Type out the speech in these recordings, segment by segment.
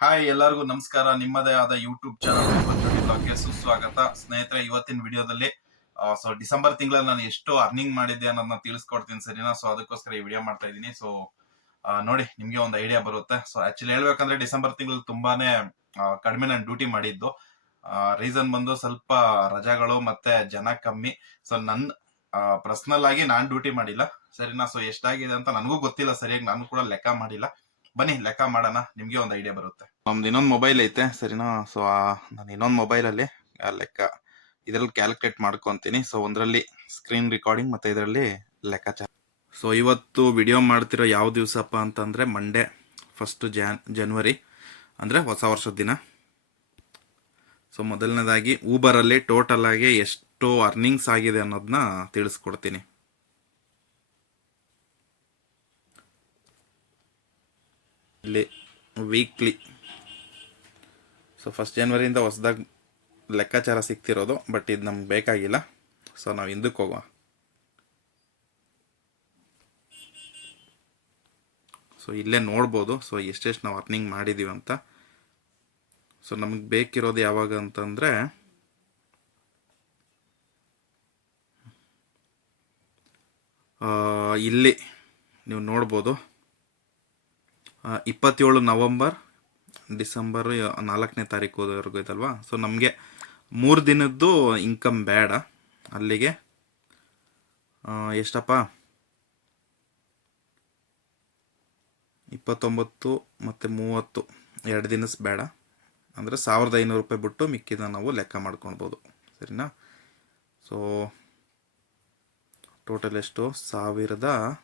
Hi ಎಲ್ಲರಿಗೂ ನಮಸ್ಕಾರ. ನಿಮ್ಮದೇ ಆದ ಯೂಟ್ಯೂಬ್ ಚಾನಲ್ ಸುಸ್ವಾಗತ. ಸ್ನೇಹಿತರೆ, ಇವತ್ತಿನ ವಿಡಿಯೋದಲ್ಲಿ ಸೊ ಡಿಸೆಂಬರ್ ತಿಂಗಳಲ್ಲಿ ನಾನು ಎಷ್ಟು ಅರ್ನಿಂಗ್ ಮಾಡಿದ್ದೆ ಅನ್ನೋದನ್ನ ತಿಳಿಸ್ಕೊಡ್ತೀನಿ ಸರಿನಾ? ಸೊ ಅದಕ್ಕೋಸ್ಕರ ಈ ವಿಡಿಯೋ ಮಾಡ್ತಾ ಇದ್ದೀನಿ. ಸೊ ನೋಡಿ, ನಿಮ್ಗೆ ಒಂದು ಐಡಿಯಾ ಬರುತ್ತೆ. ಸೊ ಆಕ್ಚುಲಿ ಹೇಳ್ಬೇಕಂದ್ರೆ ಡಿಸೆಂಬರ್ ತಿಂಗಳಲ್ಲಿ ತುಂಬಾನೇ ಕಡಿಮೆ ನಾನು ಡ್ಯೂಟಿ ಮಾಡಿದ್ದು. ರೀಸನ್ ಬಂದು ಸ್ವಲ್ಪ ರಜಾಗಳು ಮತ್ತೆ ಜನ ಕಮ್ಮಿ. ಸೊ ನನ್ನ ಪರ್ಸನಲ್ ಆಗಿ ನಾನು ಡ್ಯೂಟಿ ಮಾಡಿಲ್ಲ. ಸರಿನಾ? ಸೊ ಎಷ್ಟಾಗಿದೆ ಅಂತ ನನಗೂ ಗೊತ್ತಿಲ್ಲ. ಸರಿಯಾಗಿ ನಾನು ಕೂಡ ಲೆಕ್ಕ ಮಾಡಿಲ್ಲ. ಬನ್ನಿ, ಲೆಕ್ಕ ಮಾಡೋಣ. ನಿಮ್ಗೆ ಒಂದು ಐಡಿಯಾ ಬರುತ್ತೆ. ನಮ್ದು ಇನ್ನೊಂದು ಮೊಬೈಲ್ ಐತೆ, ಸರಿನಾ? ಸೊ ನಾನು ಇನ್ನೊಂದು ಮೊಬೈಲಲ್ಲಿ ಲೆಕ್ಕ, ಇದರಲ್ಲಿ ಕ್ಯಾಲ್ಕುಲೇಟ್ ಮಾಡ್ಕೊತೀನಿ. ಸೊ ಒಂದರಲ್ಲಿ ಸ್ಕ್ರೀನ್ ರೆಕಾರ್ಡಿಂಗ್ ಮತ್ತೆ ಇದರಲ್ಲಿ ಲೆಕ್ಕಾಚಾರ ಸೊ ಇವತ್ತು ವಿಡಿಯೋ ಮಾಡ್ತಿರೋ ಯಾವ ದಿವಸಪ್ಪ ಅಂತಂದರೆ ಮಂಡೇ ಫಸ್ಟ್ ಜಾನ್ ಜನ್ವರಿ ಅಂದ್ರೆ ಹೊಸ ವರ್ಷದ ದಿನ. ಸೊ ಮೊದಲನೇದಾಗಿ ಊಬರಲ್ಲಿ ಟೋಟಲ್ ಆಗಿ ಎಷ್ಟು ಅರ್ನಿಂಗ್ಸ್ ಆಗಿದೆ ಅನ್ನೋದನ್ನ ತಿಳಿಸ್ಕೊಡ್ತೀನಿ. ಇಲ್ಲಿ ವೀಕ್ಲಿ ಸೊ ಫಸ್ಟ್ ಜನ್ವರಿಯಿಂದ ಹೊಸದಾಗಿ ಲೆಕ್ಕಾಚಾರ ಸಿಗ್ತಿರೋದು ಬಟ್ ಇದು ನಮ್ಗೆ ಬೇಕಾಗಿಲ್ಲ. ಸೊ ನಾವು ಹಿಂದಕ್ಕೆ ಹೋಗುವ. ಸೊ ಇಲ್ಲೇ ನೋಡ್ಬೋದು. ಸೊ ಎಷ್ಟೆಷ್ಟು ನಾವು ಅರ್ನಿಂಗ್ ಮಾಡಿದ್ದೀವಿ ಅಂತ. ಸೊ ನಮಗೆ ಬೇಕಿರೋದು ಯಾವಾಗ ಅಂತಂದರೆ ಇಲ್ಲಿ. ನೀವು ನೋಡ್ಬೋದು. ಇಪ್ಪತ್ತೇಳು ನವಂಬರ್, ಡಿಸೆಂಬರ್ ನಾಲ್ಕನೇ ತಾರೀಕುವರೆಗೂ ಇದಲ್ವಾ ಸೊ ನಮಗೆ ಮೂರು ದಿನದ್ದು ಇನ್ಕಮ್ ಬೇಡ. ಅಲ್ಲಿಗೆ ಎಷ್ಟಪ್ಪ? ಇಪ್ಪತ್ತೊಂಬತ್ತು ಮತ್ತು ಮೂವತ್ತು ಎರಡು ದಿನಸ್ ಬೇಡ. ಅಂದರೆ ಸಾವಿರದ ಐನೂರು ರೂಪಾಯಿ ಬಿಟ್ಟು ಮಿಕ್ಕಿದ ನಾವು ಲೆಕ್ಕ ಮಾಡ್ಕೊಳ್ಬೋದು. ಸರಿನಾ? ಸೊ ಟೋಟಲ್ ಎಷ್ಟು? ಸಾವಿರದ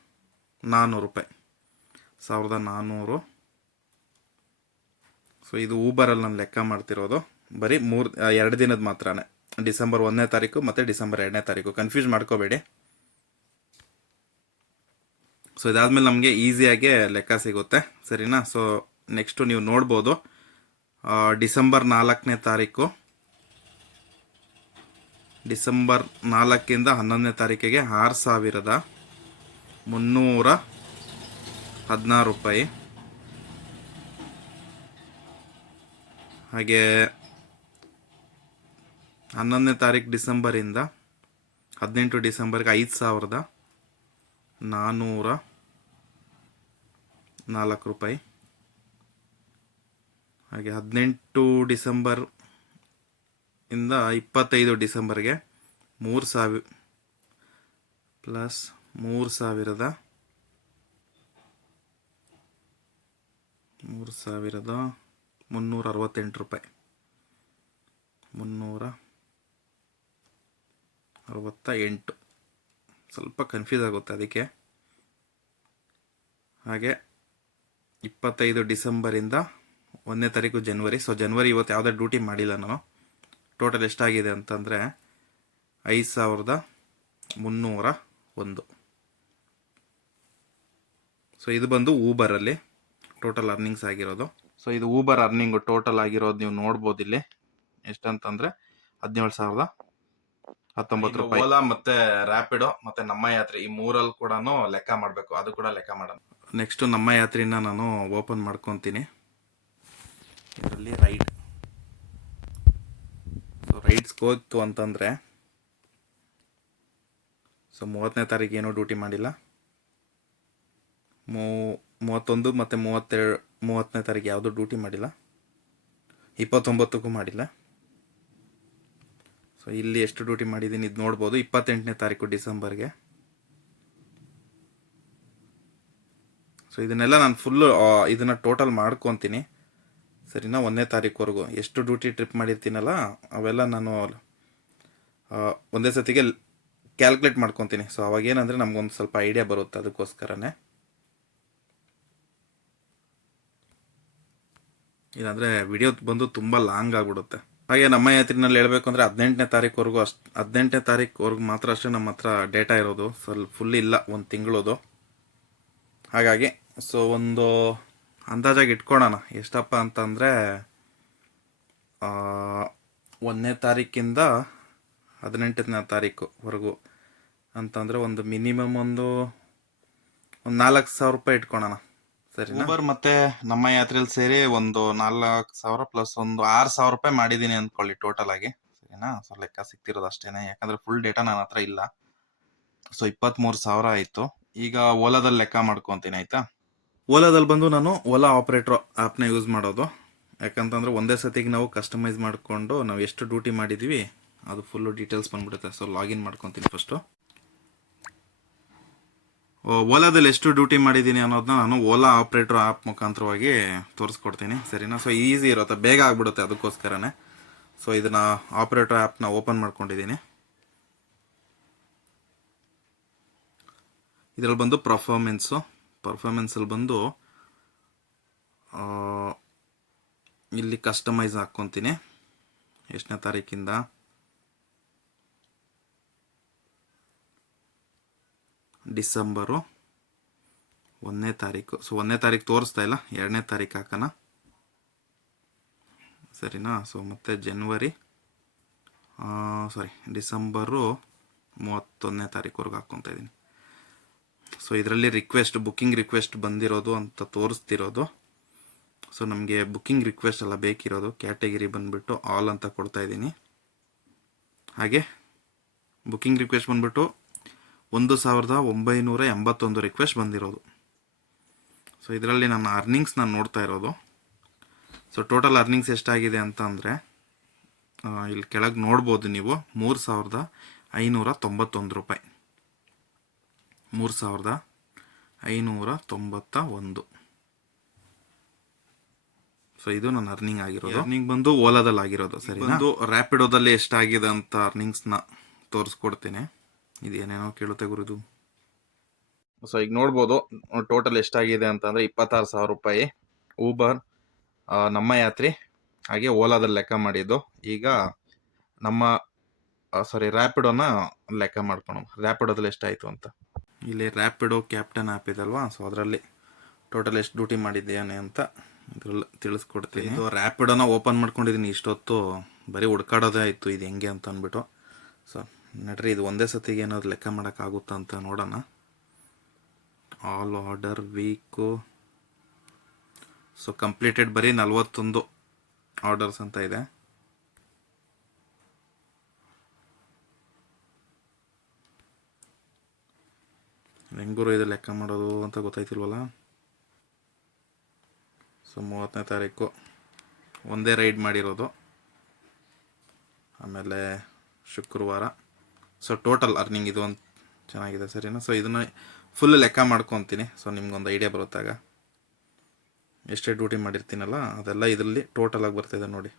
ನಾನ್ನೂರು ರೂಪಾಯಿ. ಸಾವಿರದ ನಾನ್ನೂರು ಸೊ ಇದು ಊಬರಲ್ಲಿ ನಾನು ಲೆಕ್ಕ ಮಾಡ್ತಿರೋದು. ಬರೀ ಮೂರು ಎರಡು ದಿನದ ಮಾತ್ರನೇ. ಡಿಸೆಂಬರ್ ಒಂದನೇ ತಾರೀಕು ಮತ್ತು ಡಿಸೆಂಬರ್ ಎರಡನೇ ತಾರೀಕು. ಕನ್ಫ್ಯೂಸ್ ಮಾಡ್ಕೋಬೇಡಿ. ಸೊ ಇದಾದ್ಮೇಲೆ ನಮಗೆ ಈಸಿಯಾಗಿ ಲೆಕ್ಕ ಸಿಗುತ್ತೆ. ಸರಿನಾ? ಸೊ ನೆಕ್ಸ್ಟು ನೀವು ನೋಡ್ಬೋದು. ಡಿಸೆಂಬರ್ ನಾಲ್ಕನೇ ತಾರೀಕು. ಡಿಸೆಂಬರ್ ನಾಲ್ಕಿಂದ ಹನ್ನೊಂದನೇ ತಾರೀಕಿಗೆ ಆರು ಸಾವಿರದ ಮುನ್ನೂರ ಹದಿನಾರು ರೂಪಾಯಿ. ಹಾಗೆ ಹನ್ನೊಂದನೇ ತಾರೀಕು ಡಿಸೆಂಬರಿಂದ ಹದಿನೆಂಟು ಡಿಸೆಂಬರ್ಗೆ ಐದು ಸಾವಿರದ ನಾನ್ನೂರ ನಾಲ್ಕು ರೂಪಾಯಿ. ಹಾಗೆ ಹದಿನೆಂಟು ಡಿಸೆಂಬರ್ ಇಂದ ಇಪ್ಪತ್ತೈದು ಡಿಸೆಂಬರ್ಗೆ ಮೂರು ಸಾವಿರ, ಪ್ಲಸ್ ಮೂರು ಸಾವಿರದ ಮೂರು ಸಾವಿರದ ಮುನ್ನೂರ ಅರವತ್ತೆಂಟು ರೂಪಾಯಿ. ಮುನ್ನೂರ ಅರವತ್ತ ಎಂಟು ಸ್ವಲ್ಪ ಕನ್ಫ್ಯೂಸ್ ಆಗುತ್ತೆ ಅದಕ್ಕೆ. ಹಾಗೆ ಇಪ್ಪತ್ತೈದು ಡಿಸೆಂಬರಿಂದ ಒಂದನೇ ತಾರೀಕು ಜನ್ವರಿ ಸೊ ಜನ್ವರಿ ಇವತ್ತು ಯಾವುದೇ ಡ್ಯೂಟಿ ಮಾಡಿಲ್ಲ ನಾನು. ಟೋಟಲ್ ಎಷ್ಟಾಗಿದೆ ಅಂತಂದರೆ ಐದು ಸಾವಿರದ ಮುನ್ನೂರ ಒಂದು. ಸೊ ಇದು ಬಂದು ಊಬರಲ್ಲಿ ಟೋಟಲ್ ಅರ್ನಿಂಗ್ಸ್ ಆಗಿರೋದು. ಸೊ ಇದು ಊಬರ್ ಅರ್ನಿಂಗು ಟೋಟಲ್ ಆಗಿರೋದು ನೀವು ನೋಡ್ಬೋದು ಇಲ್ಲಿ. ಎಷ್ಟಂತಂದ್ರೆ ಹದಿನೇಳು ಸಾವಿರದ ಹತ್ತೊಂಬತ್ತು ರೂಪಾಯಿ. ಓಲಾ ಮತ್ತೆ ರ್ಯಾಪಿಡೋ ಮತ್ತೆ ನಮ್ಮ ಯಾತ್ರೆ ಈ ಮೂರಲ್ಲಿ ಕೂಡ ಲೆಕ್ಕ ಮಾಡಬೇಕು. ಅದು ಕೂಡ ಲೆಕ್ಕ ಮಾಡೋಣ. ನೆಕ್ಸ್ಟ್ ನಮ್ಮ ಯಾತ್ರೆನ ನಾನು ಓಪನ್ ಮಾಡ್ಕೊತೀನಿ. ಇದರಲ್ಲಿ ರೈಡ್ ಸೊ ರೈಡ್ಸ್ ಹೋಯ್ತು ಅಂತಂದರೆ ಸೊ ಮೂವತ್ತನೇ ತಾರೀಕು ಏನೂ ಡ್ಯೂಟಿ ಮಾಡಿಲ್ಲ. ಮೂ ಮೂವತ್ತೊಂದು ಮತ್ತು ಮೂವತ್ತೆರಡು, ಮೂವತ್ತನೇ ತಾರೀಕು ಯಾವುದೂ ಡ್ಯೂಟಿ ಮಾಡಿಲ್ಲ. ಇಪ್ಪತ್ತೊಂಬತ್ತಕ್ಕೂ ಮಾಡಿಲ್ಲ. ಸೊ ಇಲ್ಲಿ ಎಷ್ಟು ಡ್ಯೂಟಿ ಮಾಡಿದ್ದೀನಿ ಇದು ನೋಡ್ಬೋದು. ಇಪ್ಪತ್ತೆಂಟನೇ ತಾರೀಕು ಡಿಸೆಂಬರ್ಗೆ. ಸೊ ಇದನ್ನೆಲ್ಲ ನಾನು ಫುಲ್ಲು ಇದನ್ನು ಟೋಟಲ್ ಮಾಡ್ಕೊತೀನಿ. ಸರಿನಾ? ಒಂದನೇ ತಾರೀಕುವರೆಗೂ. ಎಷ್ಟು ಡ್ಯೂಟಿ ಟ್ರಿಪ್ ಮಾಡಿರ್ತೀನಲ್ಲ, ಅವೆಲ್ಲ ನಾನು ಒಂದೇ ಸತಿಗೆ ಕ್ಯಾಲ್ಕುಲೇಟ್ ಮಾಡ್ಕೊತೀನಿ. ಸೊ ಅವಾಗ ಏನಂದರೆ ನಮ್ಗೊಂದು ಸ್ವಲ್ಪ ಐಡಿಯಾ ಬರುತ್ತೆ ಅದಕ್ಕೋಸ್ಕರನೇ. ಇಲ್ಲಾಂದರೆ ವಿಡಿಯೋ ಬಂದು ತುಂಬ ಲಾಂಗ್ ಆಗಿಬಿಡುತ್ತೆ. ಹಾಗೆ ನಮ್ಮ ಯಾತ್ರಿನಲ್ಲಿ ಹೇಳ್ಬೇಕು ಅಂದರೆ ಹದಿನೆಂಟನೇ ತಾರೀಕುವರೆಗೂ ಅಷ್ಟು, ಹದಿನೆಂಟನೇ ತಾರೀಕುವರೆಗೂ ಮಾತ್ರ ಅಷ್ಟೇ ನಮ್ಮ ಹತ್ರ ಡೇಟಾ ಇರೋದು. ಸ್ವಲ್ಪ ಫುಲ್ ಇಲ್ಲ, ಒಂದು ತಿಂಗಳದು. ಹಾಗಾಗಿ ಸೊ ಒಂದು ಅಂದಾಜಾಗಿ ಇಟ್ಕೊಳ್ಳೋಣ ಎಷ್ಟಪ್ಪ ಅಂತಂದರೆ ಒಂದನೇ ತಾರೀಕಿಂದ ಹದಿನೆಂಟನೇ ತಾರೀಕುವರೆಗೂ ಅಂತಂದರೆ ಒಂದು ಮಿನಿಮಮ್ ಒಂದು ಒಂದು ನಾಲ್ಕು ಸಾವಿರ ರೂಪಾಯಿ ಇಟ್ಕೊಳ್ಳೋಣ ಸರಿ ಊಬರ್ ಮತ್ತೆ ನಮ್ಮ ಯಾತ್ರೆಯಲ್ಲಿ ಸೇರಿ ಒಂದು ನಾಲ್ಕು ಸಾವಿರ ಪ್ಲಸ್ ಒಂದು ಆರು ಸಾವಿರ ರೂಪಾಯಿ ಮಾಡಿದೀನಿ ಅಂದ್ಕೊಳ್ಳಿ ಟೋಟಲ್ ಆಗಿ. ಸರಿನಾ? ಸೊ ಲೆಕ್ಕ ಸಿಕ್ತಿರೋದು ಅಷ್ಟೇನೆ. ಯಾಕಂದ್ರೆ ಫುಲ್ ಡೇಟಾ ನನ್ನ ಹತ್ರ ಇಲ್ಲ. ಸೊ ಇಪ್ಪತ್ಮೂರು ಸಾವಿರ ಆಯ್ತು. ಈಗ ಓಲಾದಲ್ಲಿ ಲೆಕ್ಕ ಮಾಡ್ಕೊಂತೀನಿ, ಆಯ್ತಾ? ಓಲಾದಲ್ಲಿ ಬಂದು ನಾನು ಓಲಾ ಆಪರೇಟರ್ ಆ್ಯಪ್ನ ಯೂಸ್ ಮಾಡೋದು. ಯಾಕಂತಂದ್ರೆ ಒಂದೇ ಸತಿಗೆ ನಾವು ಕಸ್ಟಮೈಸ್ ಮಾಡಿಕೊಂಡು ನಾವು ಎಷ್ಟು ಡ್ಯೂಟಿ ಮಾಡಿದ್ದೀವಿ ಅದು ಫುಲ್ಲು ಡೀಟೇಲ್ಸ್ ಬಂದ್ಬಿಡುತ್ತೆ. ಸೊ ಲಾಗಿನ್ ಮಾಡ್ಕೊತೀನಿ ಫಸ್ಟು ಓಲಾದಲ್ಲಿ ಎಷ್ಟು ಡ್ಯೂಟಿ ಮಾಡಿದ್ದೀನಿ ಅನ್ನೋದನ್ನ ನಾನು ಓಲಾ ಆಪ್ರೇಟರ್ ಆ್ಯಪ್ ಮುಖಾಂತರವಾಗಿ ತೋರಿಸ್ಕೊಡ್ತೀನಿ, ಸರಿನಾ? ಸೊ ಈಸಿ ಇರುತ್ತೆ. ಬೇಗ ಆಗ್ಬಿಡುತ್ತೆ ಅದಕ್ಕೋಸ್ಕರನೇ. ಸೊ ಇದನ್ನ ಆಪ್ರೇಟರ್ ಆ್ಯಪ್ನ ಓಪನ್ ಮಾಡ್ಕೊಂಡಿದ್ದೀನಿ. ಇದರಲ್ಲಿ ಬಂದು ಪರ್ಫಾರ್ಮೆನ್ಸು ಪರ್ಫಾರ್ಮೆನ್ಸಲ್ಲಿ ಬಂದು ಇಲ್ಲಿ ಕಸ್ಟಮೈಸ್ ಹಾಕ್ಕೊತೀನಿ. ಎಷ್ಟನೇ ತಾರೀಕಿಂದ? ಡಿಸೆಂಬರು ಒಂದನೇ ತಾರೀಕು. ಸೊ ಒಂದನೇ ತಾರೀಕು ತೋರಿಸ್ತಾ ಇಲ್ಲ. ಎರಡನೇ ತಾರೀಕು ಹಾಕೋಣ. ಸರಿನಾ? ಸೊ ಮತ್ತೆ ಜನ್ವರಿ ಸಾರಿ ಡಿಸೆಂಬರು ಮೂವತ್ತೊಂದನೇ ತಾರೀಕುವರೆಗೂ ಹಾಕ್ಕೊತಾ ಇದ್ದೀನಿ. ಸೊ ಇದರಲ್ಲಿ ರಿಕ್ವೆಸ್ಟ್ ಬುಕ್ಕಿಂಗ್ ರಿಕ್ವೆಸ್ಟ್ ಬಂದಿರೋದು ಅಂತ ತೋರಿಸ್ತಿರೋದು. ಸೊ ನಮಗೆ ಬುಕ್ಕಿಂಗ್ ರಿಕ್ವೆಸ್ಟ್ ಎಲ್ಲ ಬೇಕಿರೋದು. ಕ್ಯಾಟಗಿರಿ ಬಂದುಬಿಟ್ಟು ಆಲ್ ಅಂತ ಕೊಡ್ತಾ ಇದ್ದೀನಿ. ಹಾಗೆ ಬುಕ್ಕಿಂಗ್ ರಿಕ್ವೆಸ್ಟ್ ಬಂದ್ಬಿಟ್ಟು ಒಂದು ಸಾವಿರದ ಒಂಬೈನೂರ ಎಂಬತ್ತೊಂದು ರಿಕ್ವೆಸ್ಟ್ ಬಂದಿರೋದು. ಸೊ ಇದರಲ್ಲಿ ನನ್ನ ಅರ್ನಿಂಗ್ಸ್ ನಾನು ನೋಡ್ತಾ ಇರೋದು. ಸೊ ಟೋಟಲ್ ಅರ್ನಿಂಗ್ಸ್ ಎಷ್ಟಾಗಿದೆ ಅಂತ ಅಂದರೆ ಇಲ್ಲಿ ಕೆಳಗೆ ನೋಡ್ಬೋದು ನೀವು. ಮೂರು ಸಾವಿರದ ಐನೂರ ತೊಂಬತ್ತೊಂದು ರೂಪಾಯಿ. ಮೂರು ಸಾವಿರದ ಐನೂರ ತೊಂಬತ್ತ ಒಂದು ಸೊ ಇದು ನನ್ನ ಅರ್ನಿಂಗ್ ಆಗಿರೋದು. ಅರ್ನಿಂಗ್ ಬಂದು ಓಲಾದಲ್ಲಿ ಆಗಿರೋದು ಸರಿ ಬಂದು ರ್ಯಾಪಿಡೋದಲ್ಲಿ ಎಷ್ಟಾಗಿದೆ ಅಂತ ಅರ್ನಿಂಗ್ಸ್ನ ತೋರಿಸ್ಕೊಡ್ತೀನಿ. ಇದು ಏನೇನೋ ಕೇಳುತ್ತೆ ಗುರುದು. ಸೊ ಈಗ ನೋಡ್ಬೋದು ಟೋಟಲ್ ಎಷ್ಟಾಗಿದೆ ಅಂತಂದ್ರೆ ಇಪ್ಪತ್ತಾರು ಸಾವಿರ ರೂಪಾಯಿ ಊಬರ್ ನಮ್ಮ ಯಾತ್ರಿ ಹಾಗೆ ಓಲಾದಲ್ಲಿ ಲೆಕ್ಕ ಮಾಡಿದ್ದು. ಈಗ ನಮ್ಮ ಸಾರಿ ರ್ಯಾಪಿಡೋನ ಲೆಕ್ಕ ಮಾಡ್ಕೊಳೋಣ. ರ್ಯಾಪಿಡೋದಲ್ಲಿ ಎಷ್ಟಾಯಿತು ಅಂತ. ಇಲ್ಲಿ ರ್ಯಾಪಿಡೋ ಕ್ಯಾಪ್ಟನ್ ಆ್ಯಪ್ ಇದಲ್ವಾ? ಸೊ ಅದರಲ್ಲಿ ಟೋಟಲ್ ಎಷ್ಟು ಡ್ಯೂಟಿ ಮಾಡಿದ್ದೇನೆ ಅಂತ ಇದ್ರಲ್ಲಿ ತಿಳಿಸ್ಕೊಡ್ತೀನಿ. ಇದು ರ್ಯಾಪಿಡೋನ ಓಪನ್ ಮಾಡ್ಕೊಂಡಿದ್ದೀನಿ. ಇಷ್ಟೊತ್ತು ಬರೀ ಹುಡ್ಕಾಡೋದೇ ಆಯಿತು. ಇದು ಹೆಂಗೆ ಅಂತ ಅಂದ್ಬಿಟ್ಟು. ಸೊ ನಡ್ರಿ, ಇದು ಒಂದೇ ಸತಿಗೆ ಏನಾದ್ರು ಲೆಕ್ಕ ಮಾಡೋಕ್ಕಾಗುತ್ತಾ ಅಂತ ನೋಡೋಣ. All order week so completed ಬರೀ ನಲ್ವತ್ತೊಂದು ಆರ್ಡರ್ಸ್ ಅಂತ ಇದೆ. ಹೆಂಗೂರು ಇದು ಲೆಕ್ಕ ಮಾಡೋದು ಅಂತ ಗೊತ್ತಾಯ್ತಿಲ್ವಲ್ಲ? ಸೊ ಮೂವತ್ತನೇ ತಾರೀಕು ಒಂದೇ ರೈಡ್ ಮಾಡಿರೋದು. ಆಮೇಲೆ ಶುಕ್ರವಾರ. ಸೊ ಟೋಟಲ್ ಅರ್ನಿಂಗ್ ಇದು ಒಂದು ಚೆನ್ನಾಗಿದೆ ಸರಿನಾ ಸೊ ಇದನ್ನು ಫುಲ್ ಲೆಕ್ಕ ಮಾಡ್ಕೊತೀನಿ. ಸೊ ನಿಮ್ಗೊಂದು ಐಡಿಯಾ ಬರುತ್ತಾಗ. ಎಷ್ಟೇ ಡ್ಯೂಟಿ ಮಾಡಿರ್ತೀನಲ್ಲ ಅದೆಲ್ಲ ಇದರಲ್ಲಿ ಟೋಟಲ್ ಆಗಿ ಬರ್ತಿದೆ ನೋಡಿ.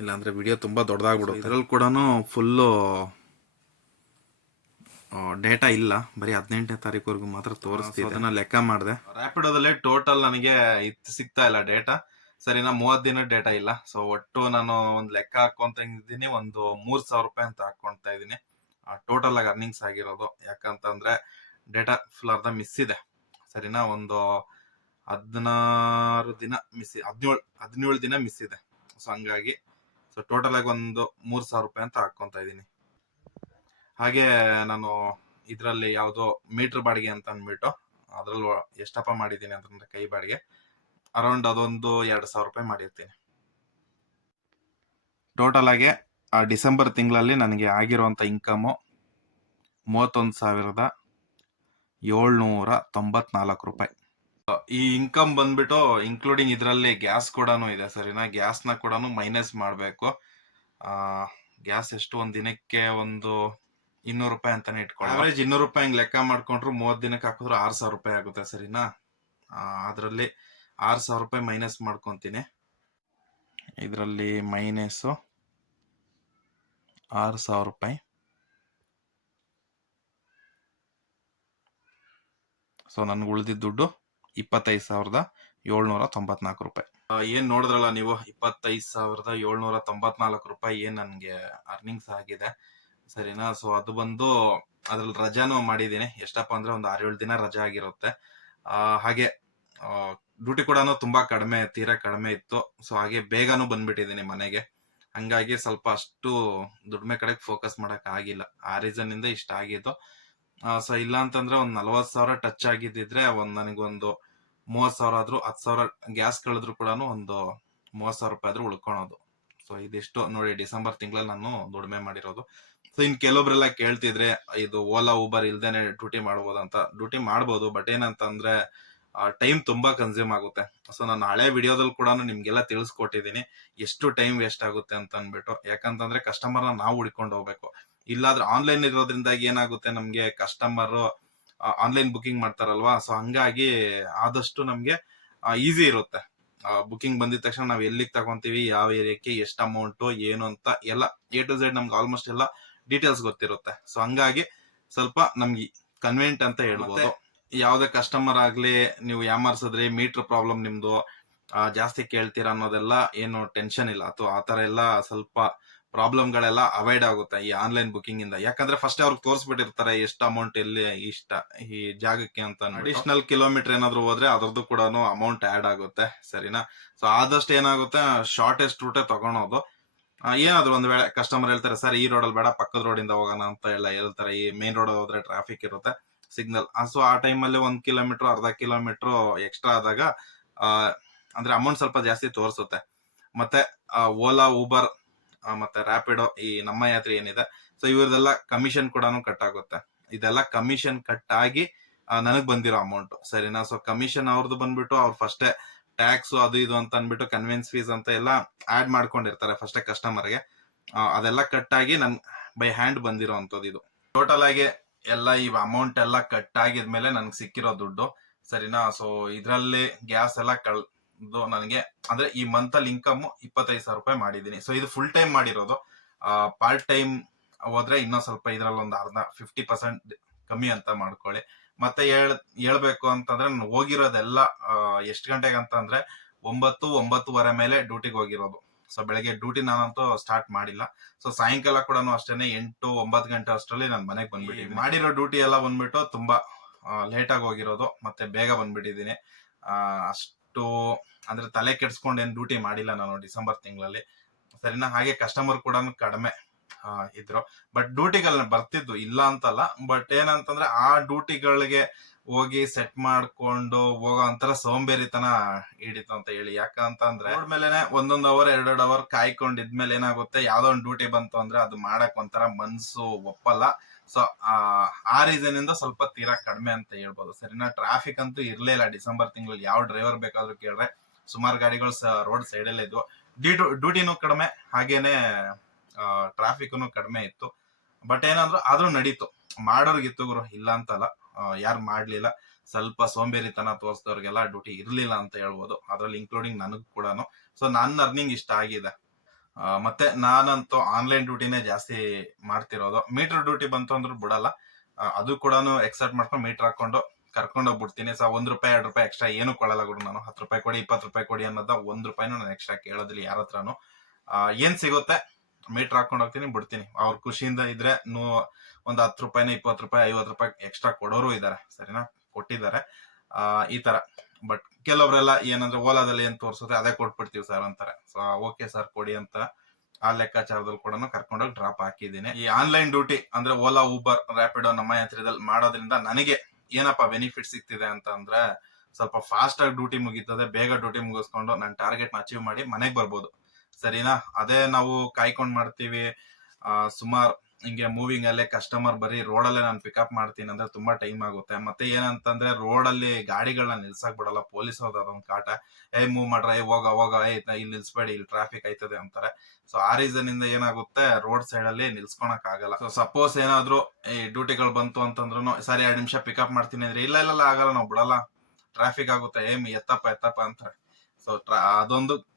ಇಲ್ಲಾಂದರೆ ವಿಡಿಯೋ ತುಂಬ ದೊಡ್ಡದಾಗ್ಬಿಡುತ್ತೆ ಇದರಲ್ಲಿ ಕೂಡ ಫುಲ್ಲು ಡೇಟಾ ಇಲ್ಲ. ಬರೀ ಹದಿನೆಂಟನೇ ತಾರೀಕುವರೆಗೂ ಮಾತ್ರ ತೋರಿಸ್ತೀವಿ ಅದನ್ನ ಲೆಕ್ಕ ಮಾಡಿದೆ. ರ್ಯಾಪಿಡೋದಲ್ಲೇ ಟೋಟಲ್ ನನಗೆ ಸಿಗ್ತಾ ಇಲ್ಲ ಡೇಟಾ ಸರಿನಾ, ಮೂವತ್ತು ದಿನ ಡೇಟಾ ಇಲ್ಲ. ಸೊ ಒಟ್ಟು ನಾನು ಒಂದು ಲೆಕ್ಕ ಹಾಕೊಂತ ಇದ್ದೀನಿ, ಒಂದು ಮೂರ್ ಸಾವಿರ ರೂಪಾಯಿ ಅಂತ ಹಾಕೊಂತ ಇದ್ದೀನಿ. ಟೋಟಲ್ ಆಗಿ ಅರ್ನಿಂಗ್ಸ್ ಆಗಿರೋದು. ಯಾಕಂತಂದ್ರೆ ಡೇಟಾ ಫುಲ್ ಅರ್ಧ ಮಿಸ್ ಇದೆ. ಸರಿನಾ, ಒಂದು ಹದಿನಾರು ದಿನ ಮಿಸ್ ಹದಿನೇಳು ಹದಿನೇಳು ದಿನ ಮಿಸ್ ಇದೆ. ಸೊ ಹಂಗಾಗಿ ಸೊ ಟೋಟಲ್ ಆಗಿ ಒಂದು ಮೂರ್ ಸಾವಿರ ರೂಪಾಯಿ ಅಂತ ಹಾಕೊಂತ ಇದ್ದೀನಿ. ಹಾಗೆ ನಾನು ಇದರಲ್ಲಿ ಯಾವುದೋ ಮೀಟರ್ ಬಾಡಿಗೆ ಅಂತ ಅಂದ್ಬಿಟ್ಟು, ಅದ್ರಲ್ಲಿ ಎಷ್ಟಪ್ಪ ಮಾಡಿದ್ದೀನಿ ಅಂತಂದ್ರೆ ಕೈ ಬಾಡಿಗೆ. ಅರೌಂಡ್ ಅದೊಂದು ಎರಡು ಸಾವಿರ ರೂಪಾಯಿ ಮಾಡಿರ್ತೀನಿ. ಟೋಟಲ್ ಆಗಿ ಆ ಡಿಸೆಂಬರ್ ತಿಂಗಳಲ್ಲಿ ನನಗೆ ಆಗಿರುವಂಥ ಇನ್ಕಮು ಮೂವತ್ತೊಂದು ಸಾವಿರದ ಏಳ್ನೂರ ತೊಂಬತ್ನಾಲ್ಕು ರೂಪಾಯಿ. ಈ ಇನ್ಕಮ್ ಬಂದ್ಬಿಟ್ಟು ಇನ್ಕ್ಲೂಡಿಂಗ್ ಇದರಲ್ಲಿ ಗ್ಯಾಸ್ ಕೂಡ ಇದೆ ಸರಿನಾ? ಗ್ಯಾಸ್ನ ಕೂಡ ಮೈನಸ್ ಮಾಡಬೇಕು. ಗ್ಯಾಸ್ ಎಷ್ಟು? ಒಂದು ದಿನಕ್ಕೆ ಒಂದು ಇನ್ನೂರು ರೂಪಾಯಿ ಅಂತಾನೆ ಇಟ್ಕೊಳ್ಳಿ ಅವರೇಜ್ ಇನ್ನೂರು ರೂಪಾಯಿ ಹಿಂಗೆ ಲೆಕ್ಕ ಮಾಡ್ಕೊಂಡ್ರು ಮೂವತ್ತು ದಿನಕ್ಕೆ ಹಾಕಿದ್ರು ಆರು ಸಾವಿರ ರೂಪಾಯಿ ಆಗುತ್ತೆ ಸರಿನಾ? ಅದರಲ್ಲಿ ಆರು ಸಾವಿರ ರೂಪಾಯಿ ಮೈನಸ್ ಮಾಡ್ಕೊತೀನಿ. ಇದರಲ್ಲಿ ಮೈನಸ್ಸು ಆರು ಸಾವಿರ ರೂಪಾಯಿ. ಸೊ ನನ್ಗೆ ಉಳಿದಿದ್ದ ದುಡ್ಡು ಇಪ್ಪತ್ತೈದು ಸಾವಿರದ ಏಳ್ನೂರ ತೊಂಬತ್ನಾಲ್ಕು ರೂಪಾಯಿ. ಏನು ನೋಡಿದ್ರಲ್ಲ ನೀವು? ಇಪ್ಪತ್ತೈದು ಸಾವಿರದ ಏಳ್ನೂರ ತೊಂಬತ್ನಾಲ್ಕು ರೂಪಾಯಿ ಏನು ನನಗೆ ಅರ್ನಿಂಗ್ಸ್ ಆಗಿದೆ. ಸರಿನಾ? ಸೊ ಅದು ಬಂದು ಅದ್ರಲ್ಲಿ ರಜಾನು ಮಾಡಿದ್ದೀನಿ. ಎಷ್ಟಪ್ಪ ಅಂದ್ರೆ ಒಂದು ಆರೇಳು ದಿನ ರಜಾ ಆಗಿರುತ್ತೆ. ಹಾಗೆ ಡ್ಯೂಟಿ ಕೂಡ ತುಂಬಾ ಕಡಿಮೆ, ತೀರಾ ಕಡಿಮೆ ಇತ್ತು. ಸೊ ಹಾಗೆ ಬೇಗನೂ ಬಂದ್ಬಿಟ್ಟಿದ್ದೀನಿ ಮನೆಗೆ. ಹಂಗಾಗಿ ಸ್ವಲ್ಪ ಅಷ್ಟು ದುಡಿಮೆ ಕಡೆಗೆ ಫೋಕಸ್ ಮಾಡಕ್ ಆಗಿಲ್ಲ. ಆ ರೀಸನ್ ಇಂದ ಇಷ್ಟ ಆಗಿದ್ದು. ಸೊ ಇಲ್ಲ ಅಂತಂದ್ರೆ ಒಂದ್ ನಲ್ವತ್ ಸಾವಿರ ಟಚ್ ಆಗಿದ್ದಿದ್ರೆ ಒಂದ್ ನನಗೊಂದು ಮೂವತ್ ಸಾವಿರ ಆದ್ರೂ ಹತ್ ಸಾವಿರ ಗ್ಯಾಸ್ ಕಳೆದ್ರು ಕೂಡ ಒಂದು ಮೂವತ್ ಸಾವಿರ ರೂಪಾಯಿ ಆದ್ರೂ ಉಳ್ಕೊಳೋದು. ಸೊ ಇದಿಷ್ಟು ನೋಡಿ ಡಿಸೆಂಬರ್ ತಿಂಗಳಲ್ಲಿ ನಾನು ದುಡಿಮೆ ಮಾಡಿರೋದು. ಸೊ ಇನ್ ಕೆಲವೊಬ್ರೆಲ್ಲ ಕೇಳ್ತಿದ್ರೆ, ಇದು ಓಲಾ ಊಬರ್ ಇಲ್ದೇನೆ ಡ್ಯೂಟಿ ಮಾಡ್ಬೋದಂತ. ಡ್ಯೂಟಿ ಮಾಡ್ಬೋದು, ಬಟ್ ಏನಂತಂದ್ರೆ ಟೈಮ್ ತುಂಬಾ ಕನ್ಸ್ಯೂಮ್ ಆಗುತ್ತೆ. ಸೊ ನಾನು ಹಳೆ ವಿಡಿಯೋದಲ್ಲಿ ಕೂಡ ನಿಮ್ಗೆಲ್ಲ ತಿಳಿಸ್ಕೊಟ್ಟಿದ್ದೀನಿ ಎಷ್ಟು ಟೈಮ್ ವೇಸ್ಟ್ ಆಗುತ್ತೆ ಅಂತ ಅನ್ಬಿಟ್ಟು ಯಾಕಂತಂದ್ರೆ ಕಸ್ಟಮರ್ನ ನಾವು ಹುಡ್ಕೊಂಡು ಹೋಗ್ಬೇಕು. ಇಲ್ಲಾದ್ರೆ ಆನ್ಲೈನ್ ಇರೋದ್ರಿಂದ ಏನಾಗುತ್ತೆ ನಮ್ಗೆ ಕಸ್ಟಮರ್ ಆನ್ಲೈನ್ ಬುಕಿಂಗ್ ಮಾಡ್ತಾರಲ್ವಾ? ಸೊ ಹಂಗಾಗಿ ಆದಷ್ಟು ನಮ್ಗೆ ಈಸಿ ಇರುತ್ತೆ. ಬುಕಿಂಗ್ ಬಂದಿದ ತಕ್ಷಣ ನಾವ್ ಎಲ್ಲಿಗೆ ತಗೊಂತೀವಿ, ಯಾವ ಏರಿಯಾಕ್ಕೆ, ಎಷ್ಟು ಅಮೌಂಟ್ ಏನು ಅಂತ ಎಲ್ಲ ಎ ಟು ಝೆಡ್ ನಮ್ಗೆ ಆಲ್ಮೋಸ್ಟ್ ಎಲ್ಲ ಡೀಟೇಲ್ಸ್ ಗೊತ್ತಿರುತ್ತೆ. ಸೊ ಹಂಗಾಗಿ ಸ್ವಲ್ಪ ನಮ್ಗೆ ಕನ್ವೆಂಟ್ ಅಂತ ಹೇಳ್ಬೋದು. ಯಾವ್ದೇ ಕಸ್ಟಮರ್ ಆಗಲಿ ನೀವು ಯಾಮಾರಿಸಿದ್ರಿ ಮೀಟರ್ ಪ್ರಾಬ್ಲಮ್ ನಿಮ್ದು ಜಾಸ್ತಿ ಕೇಳ್ತೀರಾ ಅನ್ನೋದೆಲ್ಲ ಏನು ಟೆನ್ಷನ್ ಇಲ್ಲ. ಅಥವಾ ಆತರ ಎಲ್ಲ ಸ್ವಲ್ಪ ಪ್ರಾಬ್ಲಮ್ ಗಳೆಲ್ಲ ಅವಾಯ್ಡ್ ಆಗುತ್ತೆ ಈ ಆನ್ಲೈನ್ ಬುಕಿಂಗ್ ಇಂದ. ಯಾಕಂದ್ರೆ ಫಸ್ಟ್ ಅವ್ರಿಗೆ ತೋರಿಸ್ಬಿಟ್ಟಿರ್ತಾರೆ ಎಷ್ಟು ಅಮೌಂಟ್ ಎಲ್ಲಿ ಇಷ್ಟ ಈ ಜಾಗಕ್ಕೆ ಅಂತ ಅಡಿಷನಲ್ ಕಿಲೋಮೀಟರ್ ಏನಾದ್ರು ಹೋದ್ರೆ ಅದರದ್ದು ಕೂಡ ಅಮೌಂಟ್ ಆಡ್ ಆಗುತ್ತೆ ಸರಿನಾ? ಸೊ ಆದಷ್ಟು ಏನಾಗುತ್ತೆ ಶಾರ್ಟೆಸ್ಟ್ ರೂಟೇ ತಗೊಳೋದು. ಆ, ಏನಾದ್ರು ಒಂದ್ ವೇಳೆ ಕಸ್ಟಮರ್ ಹೇಳ್ತಾರೆ ಸರ್ ಈ ರೋಡಲ್ಲಿ ಬೇಡ ಪಕ್ಕದ ರೋಡಿಂದ ಹೋಗೋಣ ಅಂತ ಎಲ್ಲ ಹೇಳ್ತಾರೆ. ಈ ಮೇನ್ ರೋಡ್ ಹೋದ್ರೆ ಟ್ರಾಫಿಕ್ ಇರುತ್ತೆ. ಸಿಗ್ನಲ್. ಸೊ ಆ ಟೈಮಲ್ಲಿ ಒಂದ್ ಕಿಲೋಮೀಟರ್, ಅರ್ಧ ಕಿಲೋಮೀಟರ್ ಎಕ್ಸ್ಟ್ರಾ ಆದಾಗ ಅಂದ್ರೆ ಅಮೌಂಟ್ ಸ್ವಲ್ಪ ಜಾಸ್ತಿ ತೋರಿಸುತ್ತೆ. ಮತ್ತೆ ಓಲಾ ಊಬರ್ ಮತ್ತೆ ರ್ಯಾಪಿಡೋ ಈ ನಮ್ಮ ಯಾತ್ರೆ ಏನಿದೆ ಸೊ ಇವ್ರದೆಲ್ಲ ಕಮಿಷನ್ ಕೂಡ ಕಟ್ ಆಗುತ್ತೆ. ಇದೆಲ್ಲ ಕಮಿಷನ್ ಕಟ್ ಆಗಿ ನನಗ್ ಬಂದಿರೋ ಅಮೌಂಟ್ ಸರಿನಾ? ಸೊ ಕಮಿಷನ್ ಅವ್ರದ್ದು ಬಂದ್ಬಿಟ್ಟು ಅವ್ರು ಫಸ್ಟೇ ಟ್ಯಾಕ್ಸ್ ಅದು ಇದು ಅಂತ ಅನ್ಬಿಟ್ಟು ಕನ್ವಿನ್ಸ್ ಫೀಸ್ ಅಂತ ಎಲ್ಲ ಆಡ್ ಮಾಡ್ಕೊಂಡಿರ್ತಾರೆ ಫಸ್ಟೇ ಕಸ್ಟಮರ್ಗೆ ಅದೆಲ್ಲ ಕಟ್ ಆಗಿ ನನ್ ಬೈ ಹ್ಯಾಂಡ್ ಬಂದಿರೋ ಅಂಥದ್ದು ಇದು. ಟೋಟಲ್ ಆಗಿ ಎಲ್ಲ ಈ ಅಮೌಂಟ್ ಎಲ್ಲ ಕಟ್ ಆಗಿದ್ಮೇಲೆ ನನ್ಗೆ ಸಿಕ್ಕಿರೋ ದುಡ್ಡು. ಸರಿನಾ? ಸೊ ಇದ್ರಲ್ಲಿ ಗ್ಯಾಸ್ ಎಲ್ಲ ಕಳ್ದು ನನಗೆ, ಅಂದ್ರೆ ಈ ಮಂತ್ ಅಲ್ಲಿ ಇನ್ಕಮ್ ಇಪ್ಪತ್ತೈದು ಸಾವಿರ ರೂಪಾಯಿ ಮಾಡಿದೀನಿ. ಸೊ ಇದು ಫುಲ್ ಟೈಮ್ ಮಾಡಿರೋದು. ಪಾರ್ಟ್ ಟೈಮ್ ಹೋದ್ರೆ ಇನ್ನೂ ಸ್ವಲ್ಪ ಇದ್ರಲ್ಲಿ ಒಂದು ಅರ್ಧ ಫಿಫ್ಟಿ ಪರ್ಸೆಂಟ್ ಕಮ್ಮಿ ಅಂತ ಮಾಡ್ಕೊಳ್ಳಿ. ಮತ್ತೆ ಹೇಳ್, ಹೇಳ್ಬೇಕು ಅಂತಂದ್ರೆ ನಾನು ಹೋಗಿರೋದೆಲ್ಲ ಎಷ್ಟು ಗಂಟೆಗೆ ಅಂತಂದ್ರೆ ಒಂಬತ್ತು, ಒಂಬತ್ತುವರೆ ಮೇಲೆ ಡ್ಯೂಟಿಗೆ ಹೋಗಿರೋದು. ಸೊ ಬೆಳಗ್ಗೆ ಡ್ಯೂಟಿ ನಾನಂತೂ ಸ್ಟಾರ್ಟ್ ಮಾಡಿಲ್ಲ. ಸೊ ಸಾಯಂಕಾಲ ಕೂಡ ಅಷ್ಟೇನೆ ಎಂಟು ಒಂಬತ್ತು ಗಂಟೆ ಅಷ್ಟರಲ್ಲಿ ನಾನು ಮನೆಗೆ ಬಂದ್ಬಿಟ್ಟಿದ್ದೀನಿ. ಮಾಡಿರೋ ಡ್ಯೂಟಿ ಎಲ್ಲ ಬಂದ್ಬಿಟ್ಟು ತುಂಬಾ ಲೇಟ್ ಆಗಿ ಹೋಗಿರೋದು ಮತ್ತೆ ಬೇಗ ಬಂದ್ಬಿಟ್ಟಿದ್ದೀನಿ. ಅಷ್ಟು ಅಂದ್ರೆ ತಲೆ ಕೆಡ್ಸ್ಕೊಂಡು ಏನು ಡ್ಯೂಟಿ ಮಾಡಿಲ್ಲ ನಾನು ಡಿಸೆಂಬರ್ ತಿಂಗಳಲ್ಲಿ. ಸರಿನಾ? ಹಾಗೆ ಕಸ್ಟಮರ್ ಕೂಡ ಕಡಿಮೆ ಇದ್ರು. ಬಟ್ ಡ್ಯೂಟಿಗಳನ್ನ ಬರ್ತಿದ್ದು ಇಲ್ಲ ಅಂತಲ್ಲ. ಬಟ್ ಏನಂತಂದ್ರೆ ಆ ಡ್ಯೂಟಿಗಳಿಗೆ ಹೋಗಿ ಸೆಟ್ ಮಾಡ್ಕೊಂಡು ಹೋಗೋ ಒಂಥರ ಸೋಂಬೇರಿತನ ಹಿಡಿತು ಅಂತ ಹೇಳಿ. ಯಾಕಂತಂದ್ರೆ ಮೇಲೆನೆ ಒಂದೊಂದು ಅವರ್ ಎರಡೆರಡು ಅವರ್ ಕಾಯ್ಕೊಂಡಿದ್ಮೇಲೆ ಏನಾಗುತ್ತೆ? ಯಾವ್ದೋ ಒಂದು ಡ್ಯೂಟಿ ಬಂತು ಅಂದ್ರೆ ಅದು ಮಾಡಕ್ ಒಂಥರ ಮನ್ಸು ಒಪ್ಪಲ್ಲ. ಸೊ ಆ ರೀಸನ್ ಇಂದ ಸ್ವಲ್ಪ ತೀರಾ ಕಡಿಮೆ ಅಂತ ಹೇಳ್ಬೋದು. ಸರಿನಾ? ಟ್ರಾಫಿಕ್ ಅಂತೂ ಇರ್ಲೇ ಡಿಸೆಂಬರ್ ತಿಂಗಳಲ್ಲಿ ಯಾವ ಡ್ರೈವರ್ ಬೇಕಾದ್ರೂ ಕೇಳ್ರೆ ಸುಮಾರು ಗಾಡಿಗಳು ರೋಡ್ ಸೈಡ್ ಅಲ್ಲೇ ಇದ್ವು. ಡ್ಯೂಟಿ ಡ್ಯೂಟಿನೂ ಕಡಿಮೆ, ಹಾಗೇನೆ ಟ್ರಾಫಿಕ್ನು ಕಡಿಮೆ ಇತ್ತು. ಬಟ್ ಏನಂದ್ರು ಆದ್ರೂ ನಡೀತು. ಮಾಡೋರ್ಗಿತ್ತು ಗುರು, ಇಲ್ಲ ಅಂತಲ್ಲ. ಯಾರು ಮಾಡಲಿಲ್ಲ. ಸ್ವಲ್ಪ ಸೋಂಬೇರಿತನ ತೋರಿಸಿದವ್ರಿಗೆಲ್ಲ ಡ್ಯೂಟಿ ಇರಲಿಲ್ಲ ಅಂತ ಹೇಳ್ಬೋದು. ಅದ್ರಲ್ಲಿ ಇನ್ಕ್ಲೂಡಿಂಗ್ ನನಗೂ ಕೂಡ ಸೊ ನನ್ನ ಅರ್ನಿಂಗ್ ಇಷ್ಟ ಆಗಿದೆ. ಮತ್ತೆ ನಾನಂತೂ ಆನ್ಲೈನ್ ಡ್ಯೂಟಿನೇ ಜಾಸ್ತಿ ಮಾಡ್ತಿರೋದು. ಮೀಟರ್ ಡ್ಯೂಟಿ ಬಂತು ಅಂದ್ರೂ ಬಿಡಲ್ಲ. ಅದು ಕೂಡ ಎಕ್ಸೆಪ್ಟ್ ಮಾಡ್ಕೊಂಡು ಮೀಟರ್ ಹಾಕೊಂಡು ಕರ್ಕೊಂಡು ಹೋಗ್ಬಿಡ್ತೀನಿ. ಸೊ ಒಂದ್ ರೂಪಾಯಿ ಎರಡು ರೂಪಾಯಿ ಎಕ್ಸ್ಟ್ರಾ ಏನು ಕೊಡಲ್ಲ ಗುರು ನಾನು. ಹತ್ತು ರೂಪಾಯಿ ಕೊಡಿ ಇಪ್ಪತ್ತು ರೂಪಾಯಿ ಕೊಡಿ ಅನ್ನೋದ ಒಂದ್ ರೂಪಾಯಿನೂ ನಾನು ಎಕ್ಸ್ಟ್ರಾ ಕೇಳೋದಿಲ್ಲ ಯಾರ ಹತ್ರನು. ಆ, ಏನ್ ಸಿಗುತ್ತೆ? ಮೀಟರ್ ಹಾಕೊಂಡು ಹೋಗ್ತೀನಿ ಬಿಡ್ತೀನಿ. ಅವ್ರ ಖುಷಿಯಿಂದ ಇದ್ರೆ ನೂ ಒಂದ್ ಹತ್ತು ರೂಪಾಯಿನ ಇಪ್ಪತ್ತು ರೂಪಾಯಿ ಐವತ್ತು ರೂಪಾಯಿ ಎಕ್ಸ್ಟ್ರಾ ಕೊಡೋರು ಇದಾರೆ ಸರಿನಾ? ಕೊಟ್ಟಿದ್ದಾರೆ. ಆ, ಈ ತರ. ಬಟ್ ಕೆಲವರೆಲ್ಲ ಏನಂದ್ರೆ ಓಲಾದಲ್ಲಿ ಏನ್ ತೋರಿಸಿದ್ರೆ ಅದೇ ಕೊಟ್ಬಿಡ್ತೀವಿ ಸರ್ ಅಂತಾರೆ. ಸೊ ಓಕೆ ಸರ್ ಕೊಡಿ ಅಂತ ಆ ಲೆಕ್ಕಾಚಾರದಲ್ಲಿ ಕೂಡ ಕರ್ಕೊಂಡೋಗಿ ಡ್ರಾಪ್ ಹಾಕಿದ್ದೀನಿ. ಈ ಆನ್ಲೈನ್ ಡ್ಯೂಟಿ ಅಂದ್ರೆ ಓಲಾ ಊಬರ್ ರ್ಯಾಪಿಡೋ ನಮ್ಮ ಯಂತ್ರದಲ್ಲಿ ಮಾಡೋದ್ರಿಂದ ನನಗೆ ಏನಪ್ಪ ಬೆನಿಫಿಟ್ ಸಿಗ್ತಿದೆ ಅಂತ ಅಂದ್ರೆ ಸ್ವಲ್ಪ ಫಾಸ್ಟ್ ಆಗಿ ಡ್ಯೂಟಿ ಮುಗೀತದೆ ಬೇಗ ಡ್ಯೂಟಿ ಮುಗಿಸ್ಕೊಂಡು ನನ್ನ ಟಾರ್ಗೆಟ್ ಅಚೀವ್ ಮಾಡಿ ಮನೆಗೆ ಬರ್ಬೋದು. ಸರಿನಾ? ಅದೇ ನಾವು ಕಾಯ್ಕೊಂಡು ಮಾಡ್ತೀವಿ. ಸುಮಾರು ಹಿಂಗೆ ಮೂವಿಂಗ್ ಅಲ್ಲೇ ಕಸ್ಟಮರ್ ಬರೀ ರೋಡಲ್ಲೇ ನಾನು ಪಿಕಪ್ ಮಾಡ್ತೀನಿ ಅಂದ್ರೆ ತುಂಬಾ ಟೈಮ್ ಆಗುತ್ತೆ. ಮತ್ತೆ ಏನಂತಂದ್ರೆ ರೋಡಲ್ಲಿ ಗಾಡಿಗಳನ್ನ ನಿಲ್ಸಕ್ ಬಿಡಲ್ಲ. ಪೊಲೀಸ್ ಅದೊಂದು ಕಾಟ. ಏ ಮೂವ್ ಮಾಡ್ರ. ಏ, ಹೋಗ ಹೋಗ. ಇಲ್ಲಿ ನಿಲ್ಸ್ಬೇಡಿ. ಇಲ್ಲಿ ಟ್ರಾಫಿಕ್ ಆಯ್ತದೆ ಅಂತಾರೆ. ಸೊ ಆ ರೀಸನ್ ಇಂದ ಏನಾಗುತ್ತೆ? ರೋಡ್ ಸೈಡ್ ಅಲ್ಲಿ ನಿಲ್ಸ್ಕೊಳಕ್ ಆಗಲ್ಲ. ಸೊ ಸಪೋಸ್ ಏನಾದ್ರು ಈ ಡ್ಯೂಟಿಗಳು ಬಂತು ಅಂತಂದ್ರು ಸರಿ, ಎರಡು ನಿಮಿಷ ಪಿಕಪ್ ಮಾಡ್ತೀನಿ ಅಂದ್ರೆ. ಇಲ್ಲ ಇಲ್ಲ ಆಗಲ್ಲ. ನಾವು ಬಿಡಲ್ಲ. ಟ್ರಾಫಿಕ್ ಆಗುತ್ತೆ. ಏಮ್ ಎತ್ತಪ್ಪ ಎತ್ತಪ್ಪ ಅಂತಾರೆ. ಸೊ ಅದೊಂದು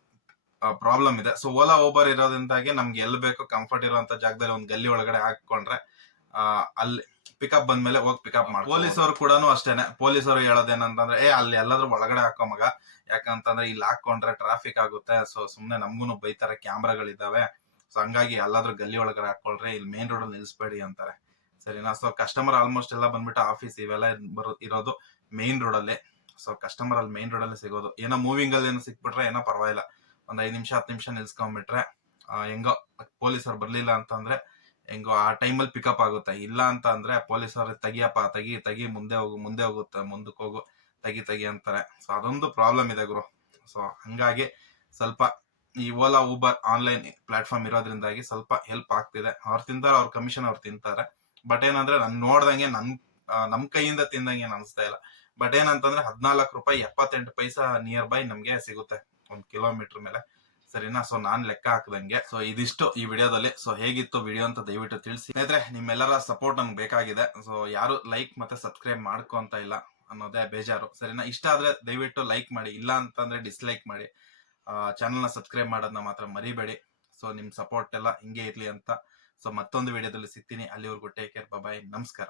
ಪ್ರಾಬ್ಲಮ್ ಇದೆ. ಸೊ ಓಲಾ ಓಬರ್ ಇರೋದ್ರಿಂದಾಗಿ ನಮ್ಗೆ ಎಲ್ಲಿ ಬೇಕೋ ಕಂಫರ್ಟ್ ಇರುವಂತ ಜಾಗದಲ್ಲಿ ಒಂದು ಗಲ್ಲಿ ಒಳಗಡೆ ಹಾಕೊಂಡ್ರೆ ಅಲ್ಲಿ ಪಿಕಪ್ ಬಂದ್ಮೇಲೆ ಹೋಗಿ ಪಿಕಪ್ ಮಾಡಿ ಪೊಲೀಸರು ಕೂಡ ಅಷ್ಟೇನೆ. ಪೊಲೀಸರು ಹೇಳೋದೇನಂತಂದ್ರೆ, ಏ, ಅಲ್ಲಿ ಎಲ್ಲಾದ್ರೂ ಒಳಗಡೆ ಹಾಕೋ ಮಗ. ಯಾಕಂತಂದ್ರೆ ಇಲ್ಲಿ ಹಾಕೊಂಡ್ರೆ ಟ್ರಾಫಿಕ್ ಆಗುತ್ತೆ. ಸೊ ಸುಮ್ನೆ ನಮ್ಗೂ ಬೈತಾರೆ ಕ್ಯಾಮ್ರಾಗಳಿದಾವೆ ಸೊ ಹಂಗಾಗಿ ಎಲ್ಲಾದ್ರೂ ಗಲ್ಲಿ ಒಳಗಡೆ ಹಾಕೊಳ್ರಿ ಇಲ್ಲಿ ಮೇನ್ ರೋಡ್ ನಿಲ್ಸ್ಬೇಡಿ ಅಂತಾರೆ. ಸರಿನಾ? ಸೊ ಕಸ್ಟಮರ್ ಆಲ್ಮೋಸ್ಟ್ ಎಲ್ಲ ಬಂದ್ಬಿಟ್ಟು ಆಫೀಸ್ ಇವೆಲ್ಲ ಬರೋ ಇರೋದು ಮೇನ್ ರೋಡ್ ಅಲ್ಲಿ. ಸೊ ಕಸ್ಟಮರ್ ಅಲ್ಲಿ ಮೇನ್ ರೋಡ್ ಅಲ್ಲಿ ಸಿಗೋದು. ಏನೋ ಮೂವಿಂಗ್ ಅಲ್ಲಿ ಏನೋ ಸಿಕ್ಬಿಟ್ರೆ ಏನೋ ಪರವಾಗಿಲ್ಲ. ಒಂದ್ ಐದು ನಿಮಿಷ ಹತ್ತು ನಿಮಿಷ ನಿಲ್ಸ್ಕೊಂಡ್ಬಿಟ್ರೆ ಹೆಂಗೋ ಪೊಲೀಸರು ಬರಲಿಲ್ಲ ಅಂತಂದ್ರೆ ಹೆಂಗೋ ಆ ಟೈಮಲ್ಲಿ ಪಿಕಪ್ ಆಗುತ್ತೆ. ಇಲ್ಲ ಅಂತ ಅಂದ್ರೆ ಪೊಲೀಸರು ತೆಗಿಯಪ್ಪ ತೆಗಿ ತೆಗಿ ಮುಂದೆ ಹೋಗು ಮುಂದೆ ಹೋಗುತ್ತೆ ಮುಂದಕ್ಕೆ ಹೋಗು ತೆಗಿ ತೆಗಿ ಅಂತಾರೆ. ಸೊ ಅದೊಂದು ಪ್ರಾಬ್ಲಮ್ ಇದೆ ಗುರು. ಸೊ ಹಂಗಾಗಿ ಸ್ವಲ್ಪ ಈ ಓಲಾ ಊಬರ್ ಆನ್ಲೈನ್ ಪ್ಲಾಟ್ಫಾರ್ಮ್ ಇರೋದ್ರಿಂದಾಗಿ ಸ್ವಲ್ಪ ಹೆಲ್ಪ್ ಆಗ್ತಿದೆ. ಅವ್ರು ತಿಂತಾರೆ ಅವ್ರ ಕಮಿಷನ್ ಅವ್ರು ತಿಂತಾರೆ. ಬಟ್ ಏನಂದ್ರೆ ನನ್ ನೋಡ್ದಂಗೆ ನನ್ ಆ, ನಮ್ ಕೈಯಿಂದ ತಿಂದಂಗೆ ಅನ್ಸ್ತಾ ಇಲ್ಲ. ಬಟ್ ಏನಂತಂದ್ರೆ ಹದಿನಾಲ್ಕು ರೂಪಾಯಿ ಎಪ್ಪತ್ತೆಂಟು ಪೈಸಾ ನಿಯರ್ ಬೈ ನಮ್ಗೆ ಸಿಗುತ್ತೆ. ಒಂದ್ ಕಿಲೋಮೀಟರ್ ಮೇಲೆ. ಸರಿನಾ? ಸೊ ನಾನ್ ಲೆಕ್ಕ ಹಾಕ್ದಂಗೆ. ಸೊ ಇದಿಷ್ಟು ಈ ವಿಡಿಯೋದಲ್ಲಿ. ಸೊ ಹೇಗಿತ್ತು ವಿಡಿಯೋ ಅಂತ ದಯವಿಟ್ಟು ತಿಳಿಸಿ. ಸ್ನೇಹಿತರೆ, ನಿಮ್ಮೆಲ್ಲರ ಸಪೋರ್ಟ್ ನಂಗೆ ಬೇಕಾಗಿದೆ. ಸೊ ಯಾರು ಲೈಕ್ ಮತ್ತೆ ಸಬ್ಸ್ಕ್ರೈಬ್ ಮಾಡ್ಕೊಂತ ಇಲ್ಲ ಅನ್ನೋದೇ ಬೇಜಾರು. ಸರಿನಾ? ಇಷ್ಟ ಆದ್ರೆ ದಯವಿಟ್ಟು ಲೈಕ್ ಮಾಡಿ. ಇಲ್ಲ ಅಂತಂದ್ರೆ ಡಿಸ್ಲೈಕ್ ಮಾಡಿ. ಚಾನಲ್ನ ಸಬ್ಸ್ಕ್ರೈಬ್ ಮಾಡೋದನ್ನ ಮಾತ್ರ ಮರಿಬೇಡಿ. ಸೊ ನಿಮ್ಮ ಸಪೋರ್ಟ್ ಎಲ್ಲ ಹಿಂಗೆ ಇರಲಿ ಅಂತ. ಸೊ ಮತ್ತೊಂದು ವಿಡಿಯೋದಲ್ಲಿ ಸಿಗ್ತೀನಿ. ಅಲ್ಲಿವರೆಗೂ ಟೇಕ್ ಕೇರ್ ಬಾಯ್ ನಮಸ್ಕಾರ.